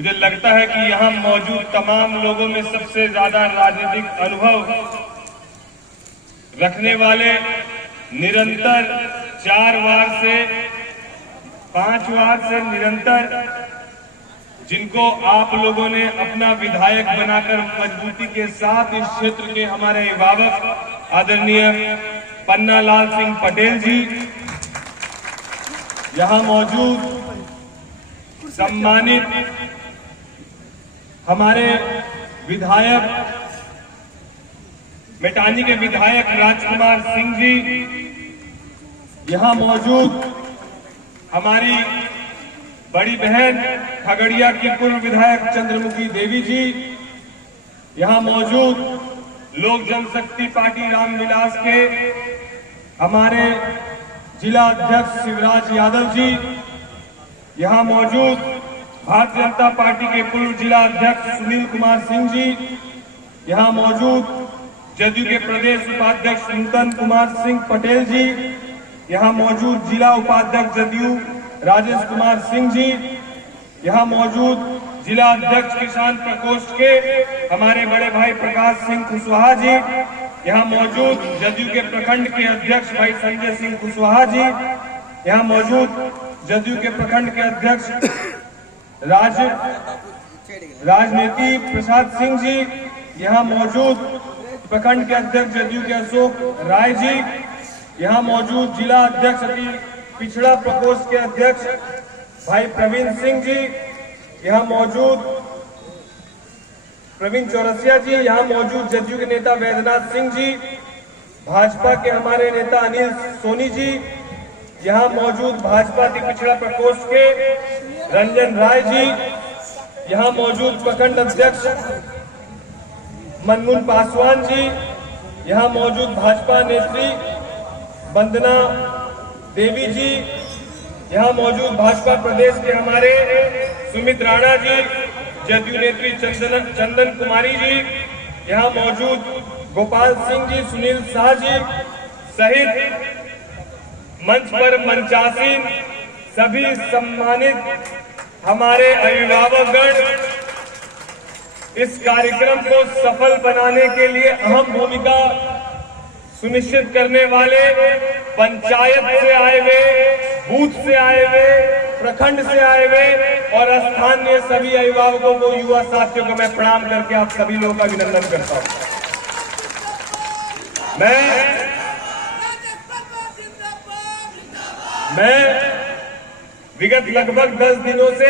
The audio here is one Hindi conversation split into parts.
मुझे लगता है कि यहाँ मौजूद तमाम लोगों में सबसे ज्यादा राजनीतिक अनुभव रखने वाले, निरंतर 4 वार से 5 वार से निरंतर जिनको आप लोगों ने अपना विधायक बनाकर मजबूती के साथ इस क्षेत्र के हमारे अभिभावक आदरणीय पन्ना लाल सिंह पटेल जी, यहाँ मौजूद सम्मानित हमारे विधायक मेटानी के विधायक राजकुमार सिंह जी, यहाँ मौजूद हमारी बड़ी बहन खगड़िया की पूर्व विधायक चंद्रमुखी देवी जी, यहाँ मौजूद लोक जनशक्ति पार्टी रामविलास के हमारे जिला अध्यक्ष शिवराज यादव जी, यहाँ मौजूद भारतीय जनता पार्टी के पूर्व जिला अध्यक्ष सुनील कुमार सिंह जी, यहाँ मौजूद जदयू के प्रदेश उपाध्यक्ष नूतन कुमार सिंह पटेल जी, यहाँ मौजूद जिला उपाध्यक्ष जदयू राजेश कुमार सिंह जी, यहाँ मौजूद जिला अध्यक्ष किसान प्रकोष्ठ के हमारे बड़े भाई प्रकाश सिंह कुशवाहा जी, यहाँ मौजूद जदयू के प्रखंड के अध्यक्ष भाई संजय सिंह कुशवाहा जी, यहाँ मौजूद जदयू के प्रखंड के अध्यक्ष राजनीति प्रसाद सिंह जी, यहाँ मौजूद प्रखंड के अध्यक्ष जदयू के अशोक राय जी, यहाँ मौजूद जिला अध्यक्ष अति पिछड़ा प्रकोष्ठ के अध्यक्ष भाई प्रवीण सिंह जी, यहाँ मौजूद प्रवीण चौरसिया जी, यहाँ मौजूद जदयू के नेता वैद्यनाथ सिंह जी, भाजपा के हमारे नेता अनिल सोनी जी, यहाँ मौजूद भाजपा के पिछड़ा प्रकोष्ठ के रंजन राय जी, यहाँ मौजूद प्रखंड अध्यक्ष मनमोहन पासवान जी, यहाँ मौजूद भाजपा नेत्री वंदना देवी जी, यहाँ मौजूद भाजपा प्रदेश के हमारे सुमित राणा जी, जदयू नेत्री चंदन कुमारी जी, यहाँ मौजूद गोपाल सिंह जी, सुनील शाह जी सहित मंच पर मंचासीन सभी सम्मानित हमारे अभिभावकगण, इस कार्यक्रम को सफल बनाने के लिए अहम भूमिका सुनिश्चित करने वाले, पंचायत से आए हुए, बूथ से आए हुए, प्रखंड से आए हुए और स्थानीय सभी अभिभावकों को, युवा साथियों को मैं प्रणाम करके आप सभी लोगों का अभिनंदन करता हूं। मैं विगत लगभग 10 दिनों से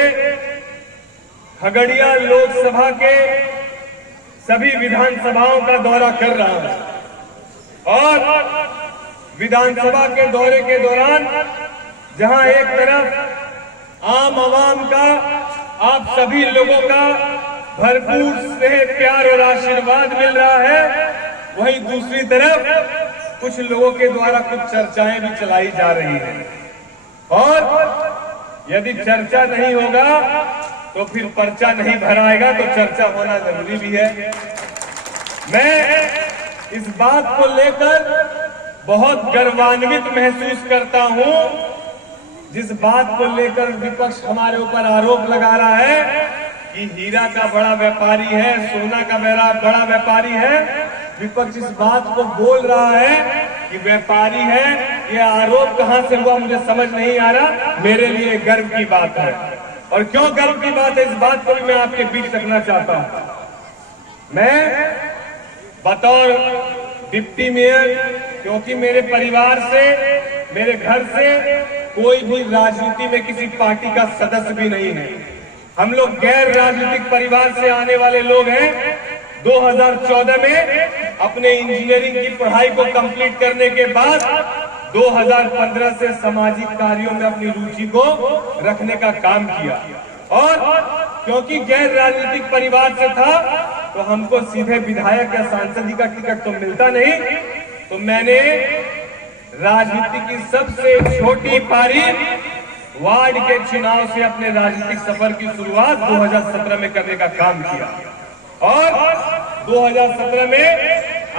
खगड़िया लोकसभा के सभी विधानसभाओं का दौरा कर रहा हूं और विधानसभा के दौरे के दौरान जहां एक तरफ आम आवाम का, आप सभी लोगों का भरपूर स्नेह, प्यार और आशीर्वाद मिल रहा है, वहीं दूसरी तरफ कुछ लोगों के द्वारा कुछ चर्चाएं भी चलाई जा रही हैं और यदि चर्चा नहीं होगा तो फिर पर्चा नहीं भराएगा, तो चर्चा होना जरूरी भी है। मैं इस बात को लेकर बहुत गर्वान्वित महसूस करता हूं, जिस बात को लेकर विपक्ष हमारे ऊपर आरोप लगा रहा है कि हीरा का बड़ा व्यापारी है, सोना का बड़ा व्यापारी है। विपक्ष इस बात को बोल रहा है कि व्यापारी है, यह आरोप कहां से हुआ मुझे समझ नहीं आ रहा। मेरे लिए गर्व की बात है, और क्यों गर्व की बात है इस बात को भी मैं आपके बीच रखना चाहता हूं। मैं बतौर डिप्टी मेयर, क्योंकि मेरे परिवार से, मेरे घर से कोई भी राजनीति में किसी पार्टी का सदस्य भी नहीं है, हम लोग गैर राजनीतिक परिवार से आने वाले लोग हैं। 2014 में अपने इंजीनियरिंग की पढ़ाई को कंप्लीट करने के बाद 2015 से सामाजिक कार्यों में अपनी रुचि को रखने का काम किया, और क्योंकि गैर राजनीतिक परिवार से था तो हमको सीधे विधायक या सांसद का टिकट तो मिलता नहीं, तो मैंने राजनीति की सबसे छोटी पारी वार्ड के चुनाव से अपने राजनीतिक सफर की शुरुआत 2017 में करने का काम किया, और 2017 में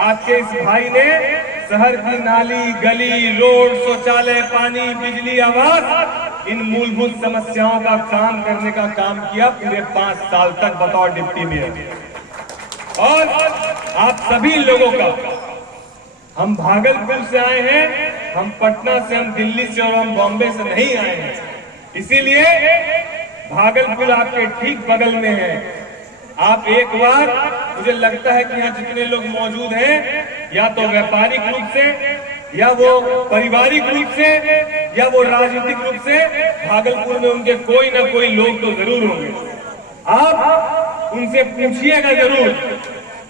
आपके इस भाई ने शहर की नाली, गली, रोड, शौचालय, पानी, बिजली, आवास इन मूलभूत समस्याओं का काम करने का काम किया पूरे 5 साल तक बतौर डिप्टी मेयर। और आप सभी लोगों का, हम भागलपुर से आए हैं, हम पटना से, हम दिल्ली से और हम बॉम्बे से नहीं आए हैं, इसीलिए भागलपुर आपके ठीक बगल में है। आप एक बार, मुझे लगता है कि यहाँ जितने लोग मौजूद हैं, या तो व्यापारिक रूप से, या वो पारिवारिक रूप से, या वो राजनीतिक रूप से भागलपुर में उनके कोई ना कोई लोग तो जरूर होंगे। आप उनसे पूछिएगा जरूर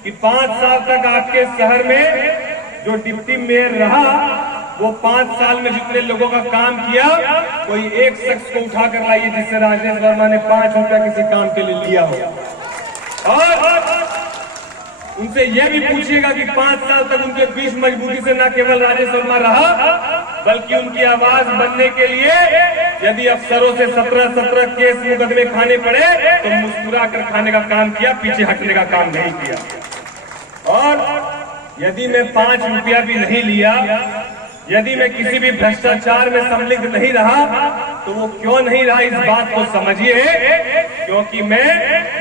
कि 5 साल तक आपके शहर में जो डिप्टी मेयर रहा, वो 5 साल में जितने लोगों का काम किया, कोई एक शख्स को उठा कर लाइए जिससे राजेश वर्मा ने 5 रुपया किसी काम के लिए लिया हो। और उनसे यह भी पूछिएगा कि 5 साल तक उनके बीच मजबूती से न केवल राजेश वर्मा रहा, बल्कि उनकी आवाज बनने के लिए यदि अफसरों से 17 केस मुकदमे खाने पड़े तो मुस्कुरा कर खाने का काम किया, पीछे हटने का काम नहीं किया। और यदि मैं 5 रुपया भी नहीं लिया, यदि मैं किसी भी भ्रष्टाचार में संलिग्ध नहीं रहा, तो वो क्यों नहीं रहा इस बात को समझिए, क्योंकि मैं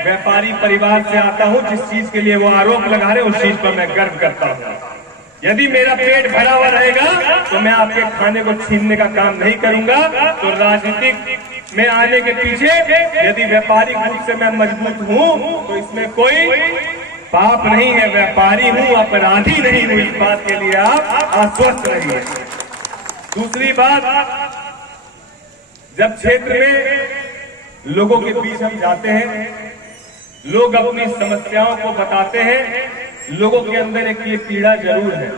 व्यापारी परिवार से आता हूं। जिस चीज के लिए वो आरोप लगा रहे उस चीज पर मैं गर्व करता हूं। यदि मेरा पेट भरा हुआ रहेगा तो मैं आपके खाने को छीनने का काम नहीं करूंगा। तो राजनीतिक में आने के पीछे यदि व्यापारिक रूप से मैं मजबूत हूं तो इसमें कोई पाप नहीं है। व्यापारी हूं, अपराधी नहीं हूं, इस बात के लिए आप आश्वस्त रहिए। दूसरी बात, जब क्षेत्र में लोगों के बीच हम जाते हैं, लोग अपनी समस्याओं को बताते हैं, लोगों के अंदर एक ये पीड़ा जरूर है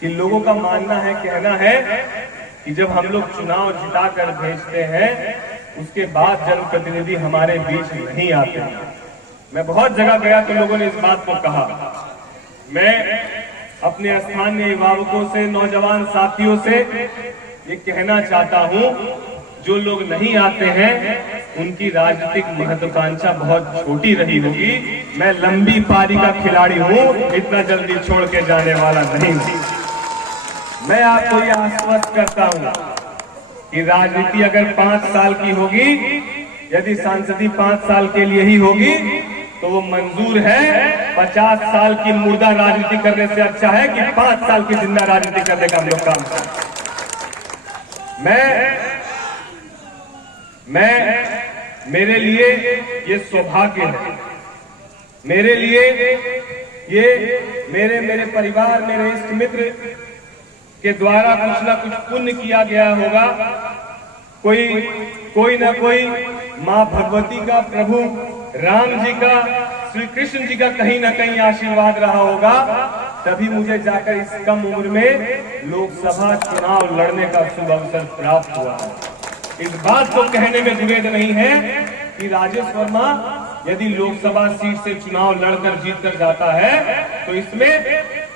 कि लोगों का मानना है, कहना है कि जब हम लोग चुनाव जिता कर भेजते हैं उसके बाद जनप्रतिनिधि हमारे बीच नहीं आते हैं। मैं बहुत जगह गया तो लोगों ने इस बात को कहा। मैं अपने स्थानीय अभिभावकों से, नौजवान साथियों से ये कहना चाहता हूं, जो लोग नहीं आते हैं उनकी राजनीतिक महत्वाकांक्षा बहुत छोटी रही होगी। मैं लंबी पारी का खिलाड़ी हूं, इतना जल्दी छोड़ के जाने वाला नहीं हूं। मैं आपको यह आश्वस्त करता हूं कि राजनीति अगर 5 साल की होगी, यदि सांसदी 5 साल के लिए ही होगी तो वो मंजूर है। 50 साल की मुर्दा राजनीति करने से अच्छा है कि 5 साल की जिंदा राजनीति करने का हम लोग काम करें। मेरे लिए ये सौभाग्य है, मेरे लिए ये मेरे परिवार, मेरे इष्ट मित्र के द्वारा कुछ ना कुछ पुण्य किया गया होगा। कोई ना कोई माँ भगवती का, प्रभु राम जी का, श्री कृष्ण जी का कहीं ना कहीं आशीर्वाद रहा होगा, तभी मुझे जाकर इस कम उम्र में लोकसभा चुनाव लड़ने का शुभ अवसर प्राप्त हुआ। इस बात को कहने में गुरेज नहीं है कि राजेश वर्मा यदि लोकसभा सीट से चुनाव लड़कर जीत कर जाता है तो इसमें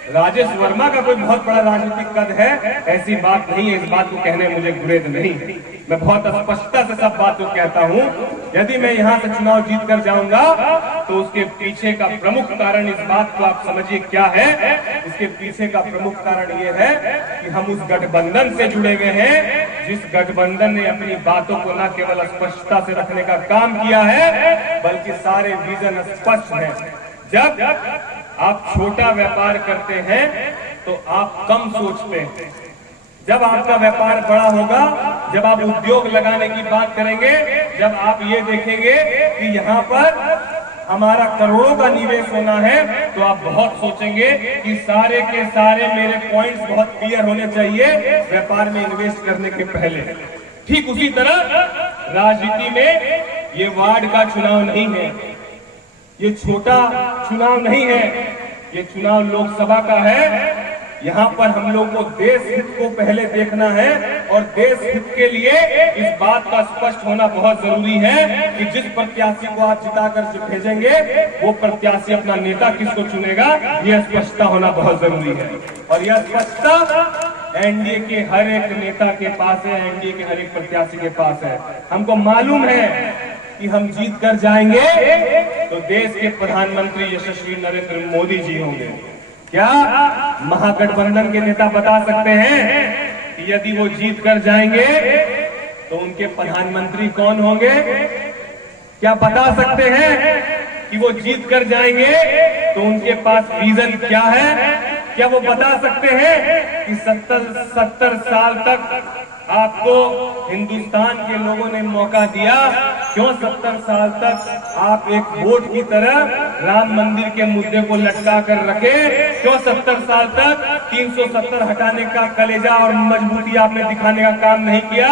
राजेश वर्मा का कोई बहुत बड़ा राजनीतिक कद है, ऐसी बात नहीं है। इस बात को कहने मुझे गुरेज नहीं है। मैं बहुत स्पष्टता से सब बात को कहता हूं। यदि मैं यहां से चुनाव जीत कर जाऊंगा तो उसके पीछे का प्रमुख कारण, इस बात को आप समझिए क्या है, इसके पीछे का प्रमुख कारण ये है कि हम उस गठबंधन से जुड़े हुए हैं जिस गठबंधन ने अपनी बातों को न केवल स्पष्टता से रखने का काम किया है, बल्कि सारे विजन स्पष्ट हैं। जब आप छोटा व्यापार करते हैं तो आप कम सोचते हैं। जब आपका व्यापार बड़ा होगा, जब आप उद्योग लगाने की बात करेंगे, जब आप ये देखेंगे कि यहाँ पर हमारा करोड़ों का निवेश होना है, तो आप बहुत सोचेंगे कि सारे के सारे मेरे पॉइंट्स बहुत क्लियर होने चाहिए व्यापार में इन्वेस्ट करने के पहले। ठीक उसी तरह राजनीति में ये वार्ड का चुनाव नहीं है, ये छोटा चुनाव नहीं है, ये चुनाव लोकसभा का है। यहाँ पर हम लोग को देश हित को पहले देखना है और देश हित के लिए इस बात का स्पष्ट होना बहुत जरूरी है कि जिस प्रत्याशी को आप जिताकर भेजेंगे वो प्रत्याशी अपना नेता किसको चुनेगा, यह स्पष्टता होना बहुत जरूरी है। और यह स्पष्टता एनडीए के हर एक नेता के पास है, एनडीए के हर एक प्रत्याशी के पास है। हमको मालूम है कि हम जीत कर जाएंगे तो देश के प्रधानमंत्री यशस्वी नरेंद्र मोदी जी होंगे। क्या महागठबंधन के नेता बता सकते हैं कि यदि वो जीत कर जाएंगे तो उनके प्रधानमंत्री कौन होंगे? क्या बता सकते हैं कि वो जीत कर जाएंगे तो उनके पास रीजन क्या है? क्या वो बता सकते हैं कि 70 साल तक आपको हिंदुस्तान के लोगों ने मौका दिया, क्यों 70 साल तक आप एक वोट की तरह राम मंदिर के मुद्दे को लटका कर रखे? क्यों 70 साल तक 370 हटाने का कलेजा और मजबूती आपने दिखाने का काम नहीं किया?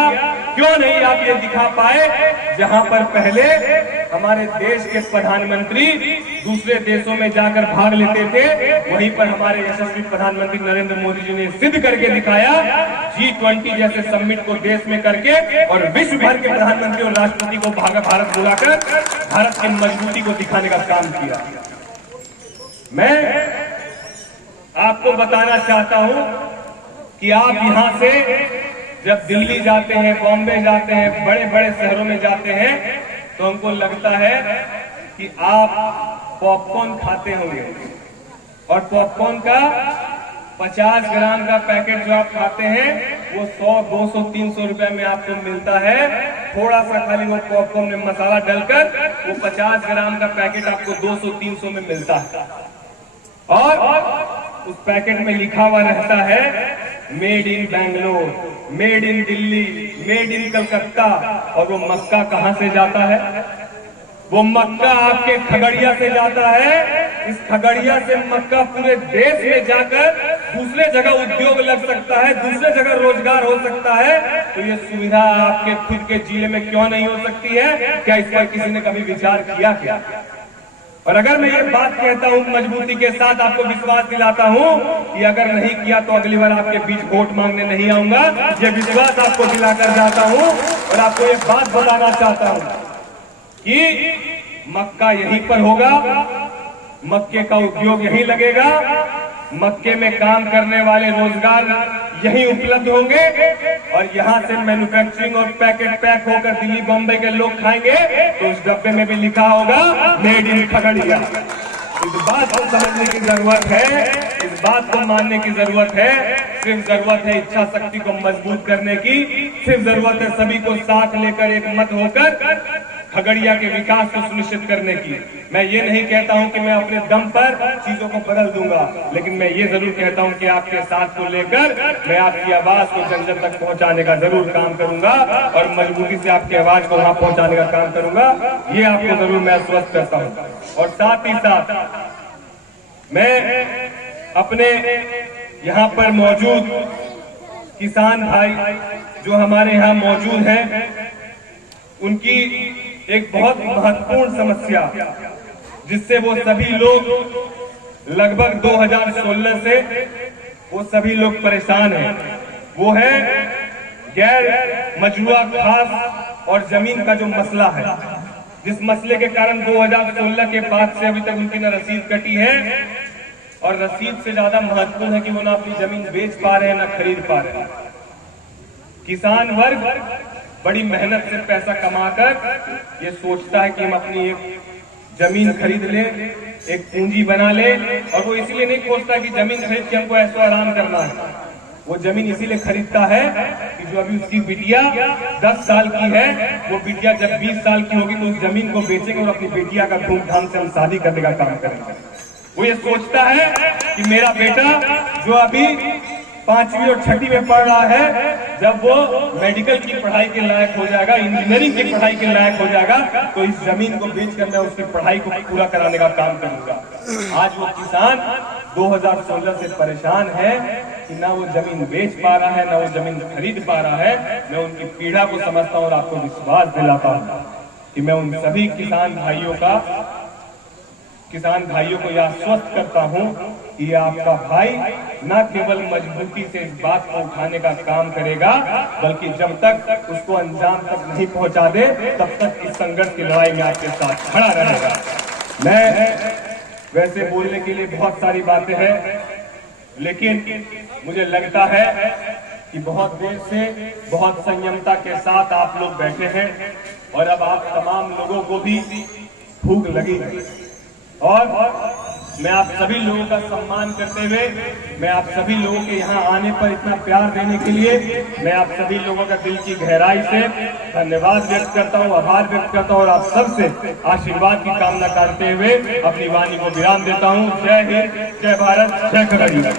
क्यों नहीं आप ये दिखा पाए? जहां पर पहले हमारे देश के प्रधानमंत्री दूसरे देशों में जाकर भाग लेते थे, वहीं पर हमारे यशस्वी प्रधानमंत्री नरेंद्र मोदी जी ने सिद्ध करके दिखाया, G20 जैसे समिट को देश में करके और विश्व भर के प्रधानमंत्री और राष्ट्रपति को भारत बुलाकर भारत की मजबूती को दिखाने का काम किया। मैं आपको बताना चाहता हूं कि आप यहां से जब दिल्ली जाते हैं, बॉम्बे जाते हैं, बड़े बड़े शहरों में जाते हैं, तो हमको लगता है कि आप पॉपकॉर्न खाते होंगे और पॉपकॉर्न का 50 ग्राम का पैकेट जो आप खाते हैं वो 100, 200, 300 रुपए में आपको मिलता है। थोड़ा सा खाली वो पॉपकॉर्न में मसाला डालकर वो 50 ग्राम का पैकेट आपको 200, 300 में मिलता है और उस पैकेट में लिखा हुआ रहता है made in Bangalore, made in Delhi, made in Calcutta. और वो मक्का कहां से जाता है? वो मक्का आपके खगड़िया से जाता है। इस खगड़िया से मक्का पूरे देश में जाकर दूसरे जगह उद्योग लग सकता है, दूसरे जगह रोजगार हो सकता है। तो ये सुविधा आपके खुद के जिले में क्यों नहीं हो सकती है? क्या इस पर किसी ने कभी विचार किया क्या? और अगर मैं ये बात कहता हूं मजबूती के साथ, आपको विश्वास दिलाता हूं कि अगर नहीं किया तो अगली बार आपके बीच वोट मांगने नहीं आऊंगा। ये विश्वास आपको दिलाकर जाता हूं और आपको एक बात बताना चाहता हूं कि मक्का यहीं पर होगा, मक्के का उद्योग यहीं लगेगा, मक्के में काम करने वाले रोजगार यहीं उपलब्ध होंगे और यहां से मैन्युफैक्चरिंग और पैकेट पैक होकर दिल्ली बॉम्बे के लोग खाएंगे तो उस डब्बे में भी लिखा होगा मेड इन खगड़िया। इस बात को समझने की जरूरत है, इस बात को मानने की जरूरत है। सिर्फ जरूरत है इच्छा शक्ति को मजबूत करने की, सिर्फ जरूरत है सभी को साथ लेकर एक मत होकर खगड़िया के विकास को सुनिश्चित करने की। मैं ये नहीं कहता हूं कि मैं अपने दम पर चीजों को बदल दूंगा, लेकिन मैं ये जरूर कहता हूं कि आपके साथ को लेकर मैं आपकी आवाज को जन जन तक पहुंचाने का जरूर काम करूंगा और मजबूती से आपकी आवाज को वहां पहुंचाने का काम करूंगा। ये आपको जरूर मैं आश्वस्त करता हूं। और साथ ही साथ मैं अपने यहाँ पर मौजूद किसान भाई जो हमारे यहाँ मौजूद हैं, उनकी एक बहुत महत्वपूर्ण समस्या जिससे वो सभी लोग लगभग 2016 से वो सभी लोग परेशान हैं, वो है गैर मजरूआ खास और जमीन का जो मसला है, जिस मसले के कारण 2016 के बाद से अभी तक उनकी न रसीद कटी है और रसीद से ज्यादा महत्वपूर्ण है कि वो ना अपनी जमीन बेच पा रहे हैं ना खरीद पा रहे हैं। किसान वर्ग बड़ी मेहनत से पैसा कमाकर ये सोचता है कि हम अपनी एक जमीन खरीद ले, एक पूंजी बना ले, और वो इसीलिए नहीं सोचता कि जमीन खरीद के हमको ऐसा आराम करना है। वो जमीन इसीलिए खरीदता है कि जो अभी उसकी बिटिया 10 साल की है, वो बिटिया जब 20 साल की होगी तो उस जमीन को बेचेंगे और अपनी बिटिया का धूमधाम से हम शादी करने का काम करेंगे। वो ये सोचता है कि मेरा बेटा जो अभी 5वीं और 6वीं में पढ़ रहा है, जब वो मेडिकल की पढ़ाई के लायक हो जाएगा, इंजीनियरिंग की पढ़ाई के लायक हो जाएगा, तो इस जमीन को बेचकर मैं उसकी पढ़ाई को पूरा कराने का काम करूंगा। आज वो किसान 2016 से परेशान है कि ना वो जमीन बेच पा रहा है, ना वो जमीन खरीद पा रहा है। मैं उनकी पीड़ा को समझता हूँ और आपको विश्वास दिलाता हूँ कि मैं उन सभी किसान भाइयों को यह आश्वस्त करता हूं कि आपका भाई न केवल मजबूती से इस बात को उठाने का काम करेगा, बल्कि जब तक उसको अंजाम तक नहीं पहुंचा दे तब तक इस संघर्ष की लड़ाई में आपके साथ खड़ा रहेगा। मैं वैसे बोलने के लिए बहुत सारी बातें हैं, लेकिन मुझे लगता है कि बहुत देर से बहुत संयमता के साथ आप लोग बैठे हैं और अब आप तमाम लोगों को भी भूख लगी है और मैं आप सभी लोगों का सम्मान करते हुए, मैं आप सभी लोगों के यहाँ आने पर इतना प्यार देने के लिए मैं आप सभी लोगों का दिल की गहराई से धन्यवाद व्यक्त करता हूँ, आभार व्यक्त करता हूँ और आप सबसे आशीर्वाद की कामना करते हुए अपनी वाणी को विराम देता हूँ। जय हिंद, जय भारत, जय खगड़िया।